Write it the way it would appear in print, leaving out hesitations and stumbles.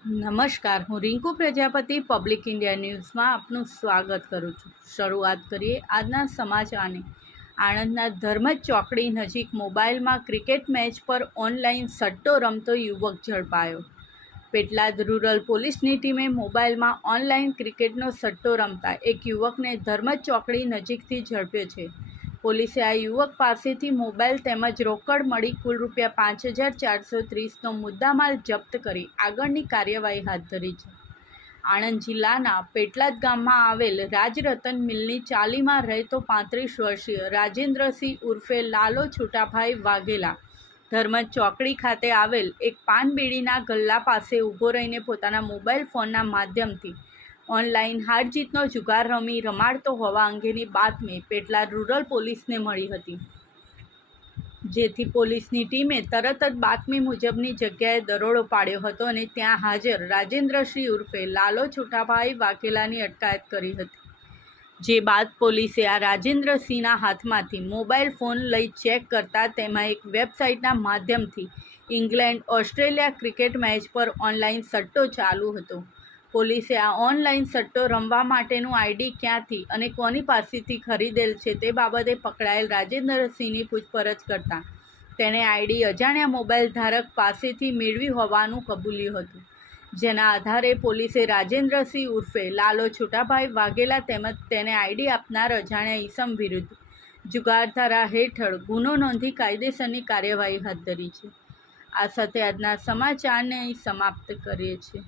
નમસ્કાર, હું Rinku Prajapati public India ન્યૂઝમાં આપનું સ્વાગત કરું છું। શરૂઆત કરીએ આજના સમાચારની। આણંદના ધર્મજ ચોકડી નજીક મોબાઈલમાં ક્રિકેટ મેચ પર ઓનલાઈન સટ્ટો રમતો યુવક ઝડપાયો। પેટલાદ રૂરલ પોલીસની ટીમે મોબાઈલમાં ઓનલાઈન ક્રિકેટનો સટ્ટો રમતા એક યુવકને ધર્મજ ચોકડી નજીકથી ઝડપ્યો છે। પોલીસે આ યુવક પાસેથી મોબાઈલ તેમજ રોકડ મળી કુલ ₹5,430નો મુદ્દામાલ જપ્ત કરી આગળની કાર્યવાહી હાથ ધરી છે। આણંદ જિલ્લાના પેટલાદ ગામમાં આવેલ રાજરતન મિલની ચાલીમાં રહેતો 35 વર્ષીય રાજેન્દ્રસિંહ ઉર્ફે લાલો છોટાભાઈ વાઘેલા ધર્મજ ચોકડી ખાતે આવેલ એક પાન બીડીના ગલ્લા પાસે ઊભો રહીને પોતાના મોબાઈલ ફોનના માધ્યમથી ઓનલાઈન હાર જીતનો જુગાર રમાડતો હોવા અંગેની બાતમી પેટલાદ રૂરલ પોલીસને મળી હતી, જેથી પોલીસની ટીમે તરત જ બાતમી મુજબની જગ્યાએ દરોડો પાડ્યો હતો અને ત્યાં હાજર રાજેન્દ્રસિંહ ઉર્ફે લાલો છોટાભાઈ વાઘેલાની અટકાયત કરી હતી। જે બાદ પોલીસે આ રાજેન્દ્રસિંહના હાથમાંથી મોબાઈલ ફોન લઈ ચેક કરતા તેમાં એક વેબસાઇટના માધ્યમથી ઇંગ્લેન્ડ ઓસ્ટ્રેલિયા ક્રિકેટ મેચ પર ઓનલાઈન સટ્ટો ચાલુ હતો। પોલીસે આ ઓનલાઈન સટ્ટો રમવા માટેનું આઈડી ક્યાંથી અને કોની પાસેથી ખરીદેલ છે તે બાબતે પકડાયેલ રાજેન્દ્રસિંહની પૂછપરછ કરતાં તેણે આઈડી અજાણ્યા મોબાઈલ ધારક પાસેથી મેળવી હોવાનું કબૂલ્યું હતું, જેના આધારે પોલીસે રાજેન્દ્રસિંહ ઉર્ફે લાલો છોટાભાઈ વાઘેલા તેમજ તેને આઈડી આપનાર અજાણ્યા ઈસમ વિરુદ્ધ જુગાર ધારા હેઠળ ગુનો નોંધી કાયદેસરની કાર્યવાહી હાથ ધરી છે। આ સાથે આજના સમાચારને અહીં સમાપ્ત કરીએ છીએ।